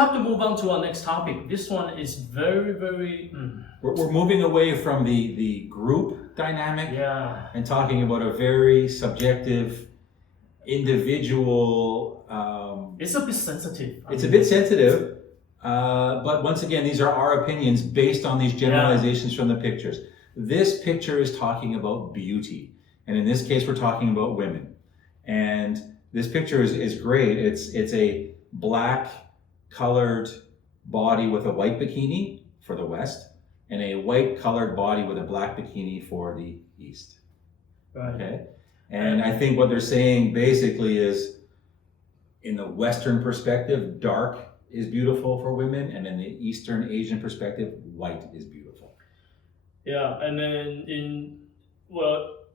have to move on to our next topic. This one is very, very... We're moving away from the group dynamic and talking about a very subjective, individual... it's a bit sensitive. It's a bit sensitive, but once again, these are our opinions based on these generalizations from the pictures. This picture is talking about beauty, and in this case, we're talking about women. And this picture is great. It's a black colored body with a white bikini for the West, and a white colored body with a black bikini for the East. Right. Okay. And I think what they're saying basically is, in the Western perspective, dark is beautiful for women, and in the Eastern Asian perspective, white is beautiful. Yeah, and then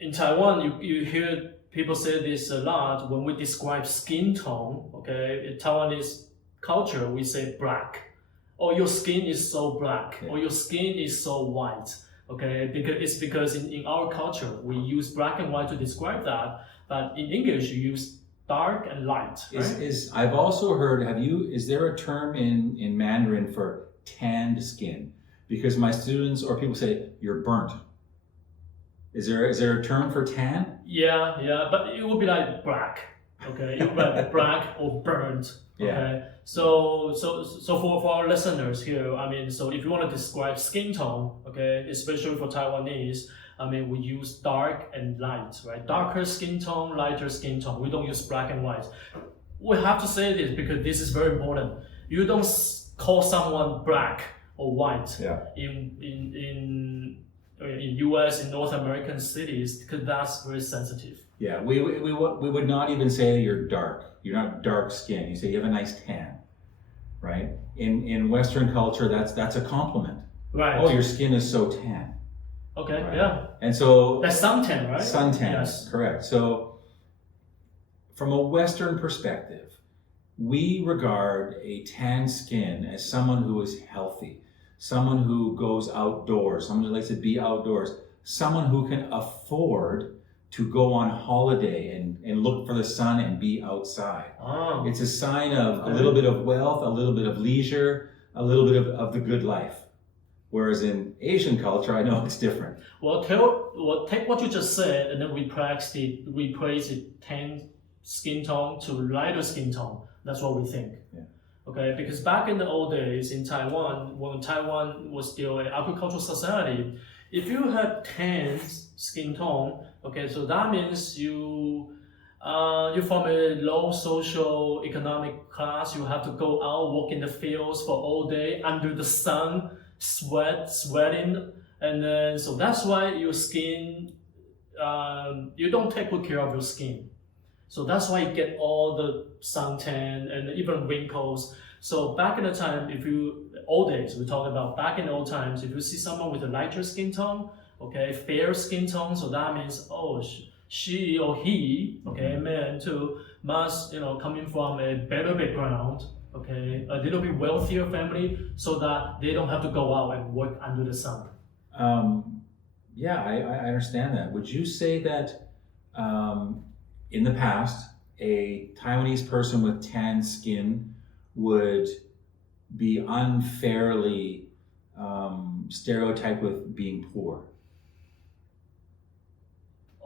in Taiwan, you hear people say this a lot when we describe skin tone. Okay, in Taiwanese culture, we say black. Oh, your skin is so black. Or your skin is so white. Okay, because in our culture we use black and white to describe that, but in English you use dark and light. Right? I've also heard. Is there a term in Mandarin for tanned skin? Because my students or people say you're burnt. Is there a term for tan? Yeah, but it would be like black. Okay, it would be like black or burnt. Okay, yeah. So for our listeners here, I mean, so if you want to describe skin tone, okay, especially for Taiwanese, I mean, we use dark and light, right? Darker skin tone, lighter skin tone. We don't use black and white. We have to say this because this is very important. You don't call someone black or white in US, in North American cities, because that's very sensitive. Yeah, we would not even say you're dark. You're not dark skin. You say you have a nice tan, right? In Western culture, that's a compliment. Right. Oh, your skin is so tan. Okay. Right? Yeah. And so that's suntan, right? Suntan. Yes. Correct. So from a Western perspective, we regard a tan skin as someone who is healthy, someone who goes outdoors, someone who likes to be outdoors, someone who can afford to go on holiday and look for the sun and be outside. Oh. It's a sign of a little bit of wealth, a little bit of leisure, a little bit of the good life. Whereas in Asian culture, I know it's different. Well, take what you just said, and then we praise it tan skin tone to lighter skin tone. That's what we think. Yeah. Okay, because back in the old days in Taiwan, when Taiwan was still an agricultural society, if you had tan skin tone, okay, so that means you're from a low social economic class. You have to go out, walk in the fields for all day under the sun, sweating, and then so that's why your skin, you don't take good care of your skin. So that's why you get all the suntan and even wrinkles. So back in the time, old days, we talk about back in the old times, if you see someone with a lighter skin tone, okay, fair skin tone, so that means, oh, she or he, okay, man too, must, coming from a better background, okay, a little bit wealthier family, so that they don't have to go out and work under the sun. Yeah, I understand that. Would you say that in the past, a Taiwanese person with tan skin would be unfairly stereotyped with being poor?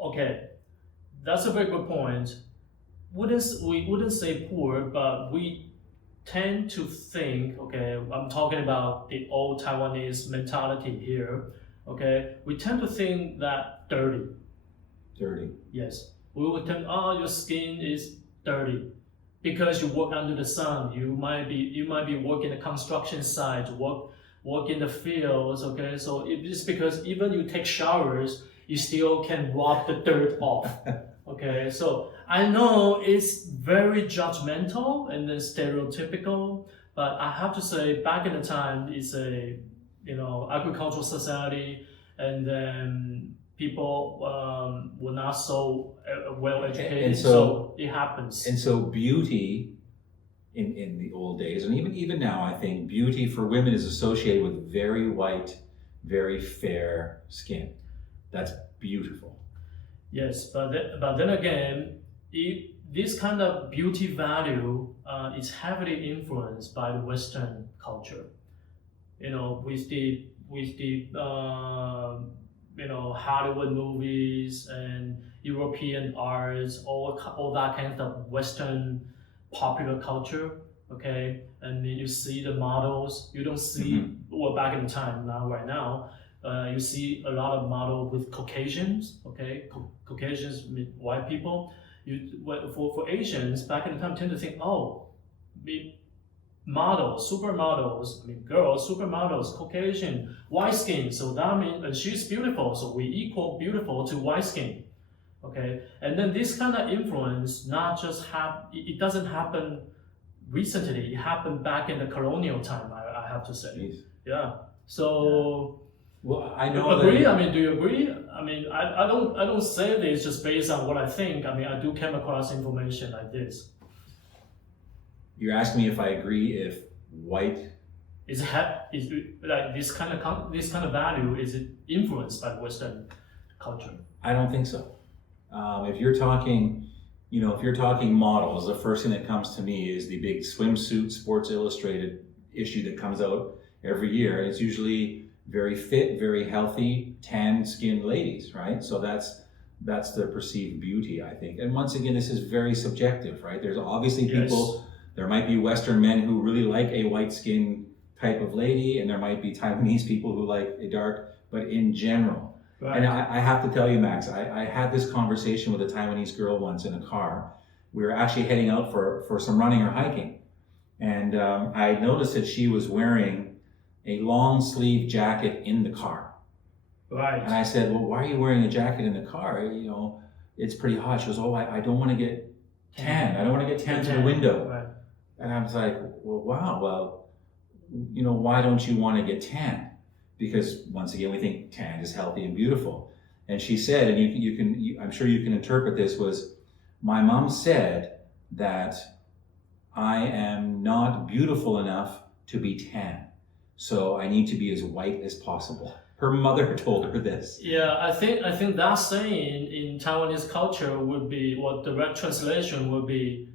Okay, that's a very good point. We wouldn't say poor, but we tend to think, okay, I'm talking about the old Taiwanese mentality here, okay, we tend to think that dirty. Dirty. Yes. We would think, oh, your skin is dirty because you work under the sun. You might be working a construction site, work in the fields. Okay, so it's because even you take showers, you still can rub the dirt off. Okay, so I know it's very judgmental and then stereotypical, but I have to say, back in the time, it's a agricultural society, and then people were not so well educated, and so it happens. And so beauty in the old days, and even now, I think beauty for women is associated with very white, very fair skin. That's beautiful. Yes, but then again, this kind of beauty value is heavily influenced by the Western culture. With the Hollywood movies and European arts, all that kind of Western popular culture. Okay, and then you see the models. You don't see well back in the time now right now. You see a lot of model with Caucasians. Okay, Caucasians mean white people. For Asians back in the time tend to think, oh, models, supermodels, girls, supermodels, Caucasian, white skin. So that means and she's beautiful. So we equal beautiful to white skin. Okay, and then this kind of influence not just it doesn't happen recently. It happened back in the colonial time. I have to say. Jeez. Yeah. So. Well, I know. Agree? Do you agree? I don't say this just based on what I think. I do come across information like this. You're asking me if I agree if white is like this kind of value is it influenced by Western culture? I don't think so. If you're talking, models, the first thing that comes to me is the big swimsuit Sports Illustrated issue that comes out every year. It's usually very fit, very healthy, tan-skinned ladies, right? So that's the perceived beauty, I think. And once again, this is very subjective, right? There's obviously people. There might be Western men who really like a white skin type of lady, and there might be Taiwanese people who like a dark, but in general. Right. And I have to tell you, Max, I had this conversation with a Taiwanese girl once in a car. We were actually heading out for some running or hiking. And I noticed that she was wearing a long sleeve jacket in the car. Right. And I said, well, why are you wearing a jacket in the car? It's pretty hot. She goes, oh, I don't want to get tan. I don't want to get tan to the window. Right. And I was like, well, wow, why don't you want to get tan? Because once again, we think tan is healthy and beautiful. And she said, and I'm sure you can interpret this, was my mom said that I am not beautiful enough to be tan. So I need to be as white as possible. Her mother told her this. Yeah, I think that saying in Taiwanese culture would be, what the direct translation would be,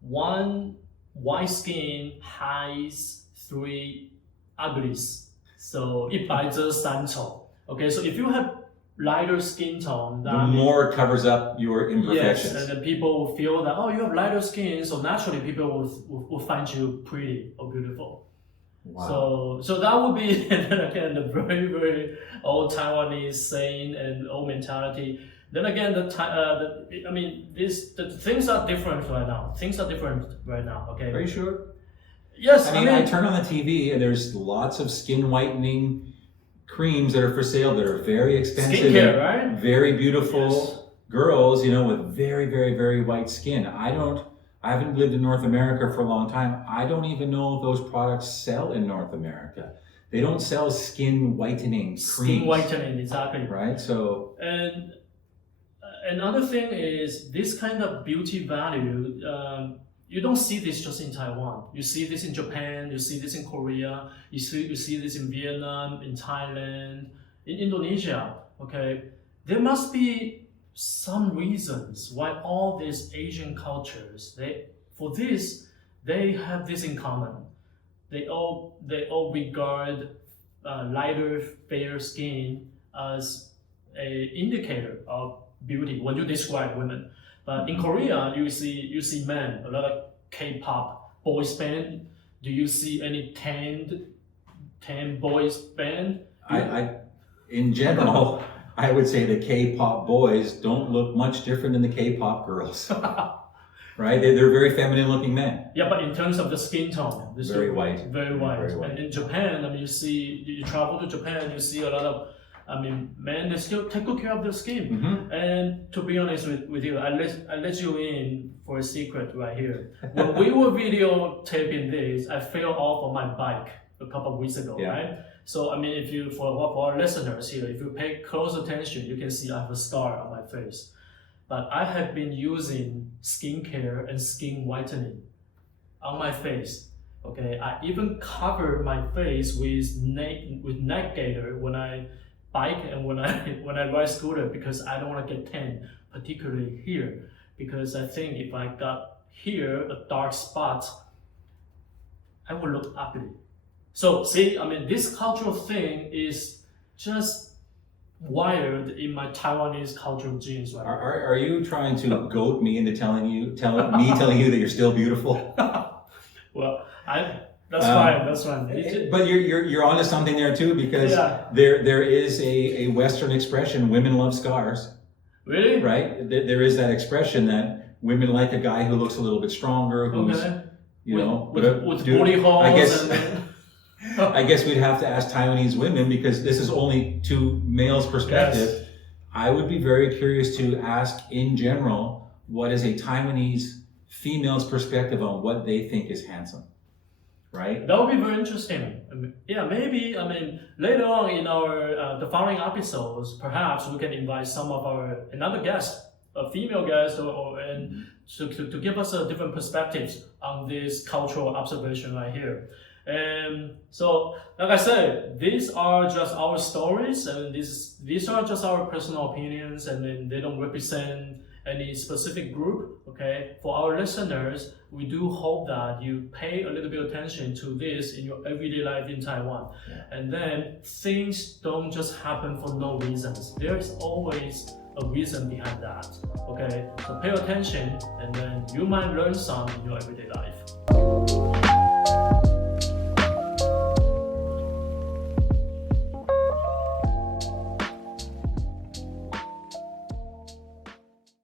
one white skin hides three uglies. So 一白遮三丑. Okay, so if you have lighter skin tone, the more it covers up your imperfections. Yes, and then people will feel that, oh, you have lighter skin, so naturally people will find you pretty or beautiful. Wow. So that would be again the very, very old Taiwanese saying and old mentality. Then again, the things are different right now. Okay. Are you sure? Yes. I turn on the TV and there's lots of skin whitening creams that are for sale that are very expensive. Skincare, right? Very beautiful girls, with very, very, very white skin. I haven't lived in North America for a long time. I don't even know if those products sell in North America. They don't sell skin whitening creams. Skin whitening, exactly. Right? So. And another thing is this kind of beauty value, you don't see this just in Taiwan. You see this in Japan, you see this in Korea, you see this in Vietnam, in Thailand, in Indonesia, okay? There must be some reasons why all these Asian cultures, they have this in common. They all regard lighter, fair skin as an indicator of beauty when you describe women. But in Korea, you see men, a lot of K-pop boys band. Do you see any tan boys band? In general, I would say the K-pop boys don't look much different than the K-pop girls. Right? They're very feminine looking men. Yeah, but in terms of the skin tone, very white. Very white. And in Japan, you travel to Japan, you see a lot of men, they still take good care of their skin. Mm-hmm. And to be honest with you, I let you in for a secret right here. When we were videotaping this, I fell off on my bike a couple of weeks ago, right? So if you for our listeners here, if you pay close attention, you can see I have a scar on my face. But I have been using skincare and skin whitening on my face. Okay, I even cover my face with neck gaiter when I bike and when I ride scooter because I don't want to get tan, particularly here. because I think if I got here a dark spot, I would look ugly. So see, I mean, this cultural thing is just wired in my Taiwanese cultural genes, right? Are you trying to goad me into telling you that you're still beautiful? Well, that's fine. That's fine. But you're onto something there too, because Yeah. there is a Western expression: women love scars. Really? Right? There is that expression that women like a guy who looks a little bit stronger, who's with booty holes. I guess we'd have to ask Taiwanese women, because this is only to males' perspective. Yes. I would be very curious to ask, in general, what is a Taiwanese female's perspective on what they think is handsome, right? That would be very interesting. I mean, yeah, maybe. I mean, later on in our the following episodes, perhaps we can invite some of another guest, a female guest, and to give us a different perspectives on this cultural observation right here. And so, like I said, these are just our stories, and these are just our personal opinions, and then they don't represent any specific group. Okay, for our listeners, we do hope that you pay a little bit of attention to this in your everyday life in Taiwan, and then things don't just happen for no reasons. There is always a reason behind that. Okay, so pay attention, and then you might learn some in your everyday life.